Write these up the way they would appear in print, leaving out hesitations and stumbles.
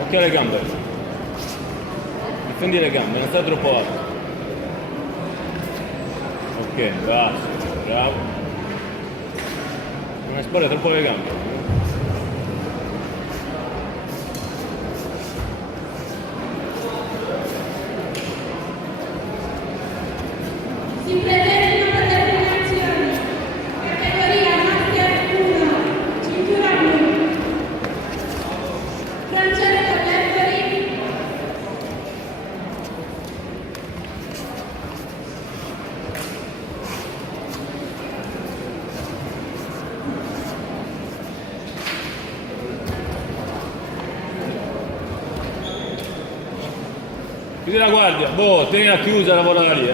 Occhio alle gambe. Difendi le gambe, non stai troppo alto. Ok, basso, bravo. Non esporre troppo le gambe. Si presentano per le premiazioni. Categoria Master 1, cintura blu. Francesco Lemperi. Chiudi la guardia, boh, tenila chiusa, lavora da lì,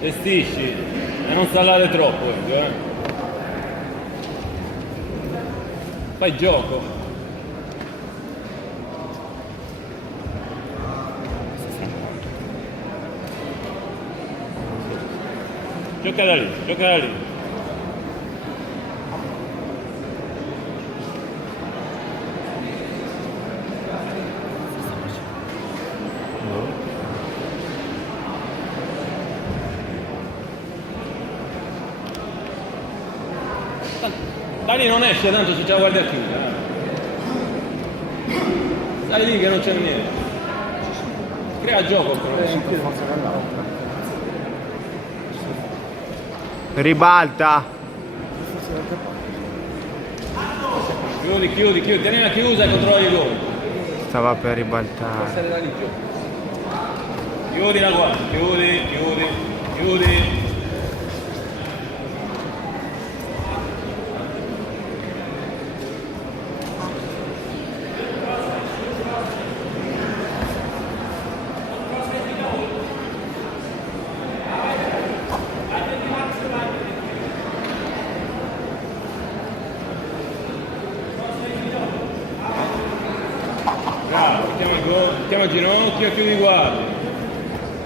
Gestisci e non stallare troppo, Fai gioco. Gioca da lì, gioca da lì. Da lì non esce, tanto c'è la guardia chiusa. Stai lì che non c'è niente. Crea gioco però. Ribalta. Chiudi, chiudi, chiudi. Tenila chiusa e controlli i gol. Stava per ribaltare. Passare da lì giù. Chiudi la guardia, chiudi, chiudi, chiudi. Bravo, mettiamo il ginocchio e chiudi i guardi.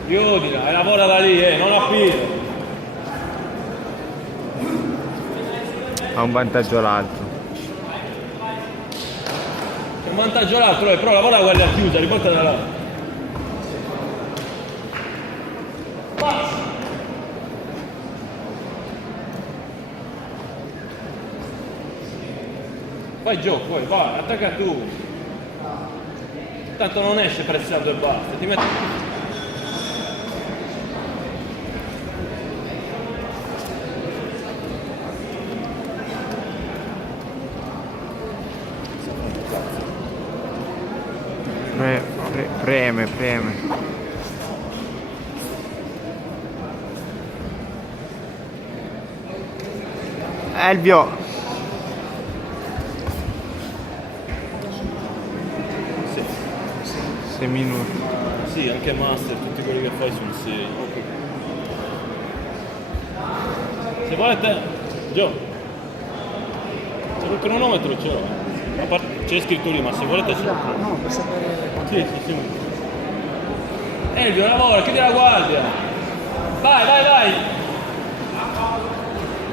Chiudila e lavora da lì, non appiro. Ha un vantaggio l'altro. C'è un vantaggio l'altro, però lavora la guardia chiusa, riporta da là. Passa. Fai gioco, poi vai, attacca tu. Tanto non esce pressato e basta, ti metti... Preme, preme. Elvio. 6 minuti. Sì, anche master, tutti quelli che fai sono 6. Se volete, Gio, c'è il cronometro, ce l'ho. C'è scritto lì, ma se volete c'è. No, per sapere quanto. Sì. Elvio, lavora, chiudi la guardia. Vai, vai, vai.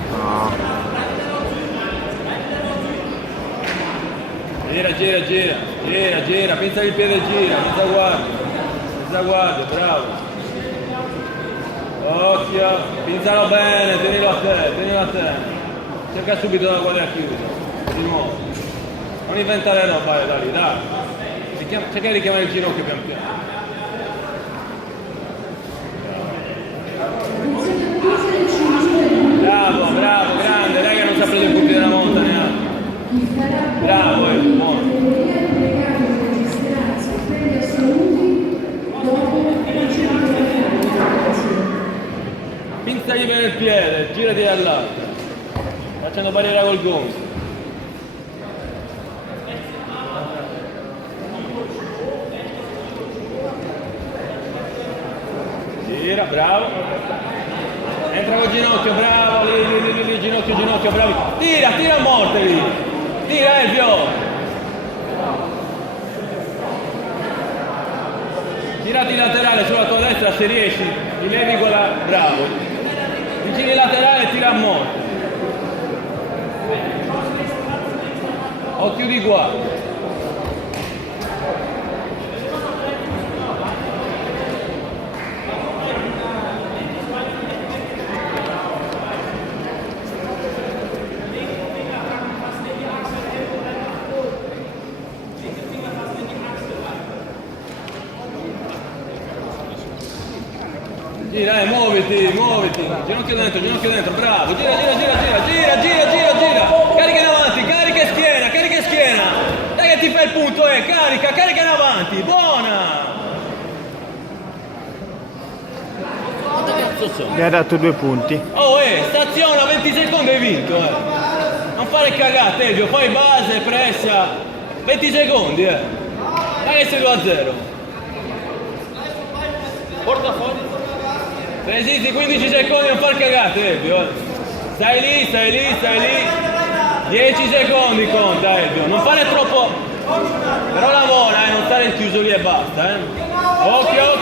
No. Gira, pensa il piede, gira, mezza guardia, bravo. Occhio, pinzalo bene, tenilo a te. Cerca subito la guardia chiusa, di nuovo. Non inventare roba da lì, dai. Cerca di richiamare il ginocchio pian piano. Bravo, grande, lei che non si è preso il colpi della monta neanche. Bravo, buono. Pinzagli bene il piede, girati dall'alto. Facendo barriera col gonfio. Gira, bravo. Entra col ginocchio, bravo, lì, ginocchio, bravo. Tira a morte lì. Tira, Elvio. Girati laterale sulla tua destra se riesci. ti levi con la... bravo, ti giri laterale e tira a morte. Occhio di qua. Gira, muoviti, muoviti, ginocchio dentro, bravo, gira, carica in avanti, carica schiena, dai che ti fai il punto, carica in avanti, buona! Quanto cazzo sono? Mi ha dato 2 punti. Oh staziona, 20 secondi hai vinto, Non fare cagate, Elvio, fai base, pressa, 20 secondi, Dai che sei 2-0. Porta fuori. Resisti 15 secondi, non far cagate, Elvio. Stai lì. 10 secondi conta, Elvio. Non fare troppo. Però lavora, non stare chiuso lì e basta, Occhio,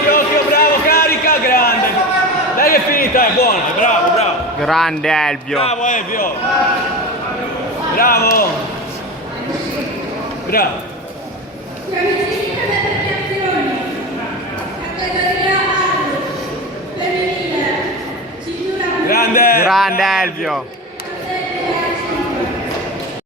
bravo, carica, grande. Dai che è finita, è buona, bravo. Grande Elvio. Bravo, Elvio. Bravo. Siamo iscritti alle premiazioni. Categoria A, femminile, cintura blu. Grande. Grande Elvio.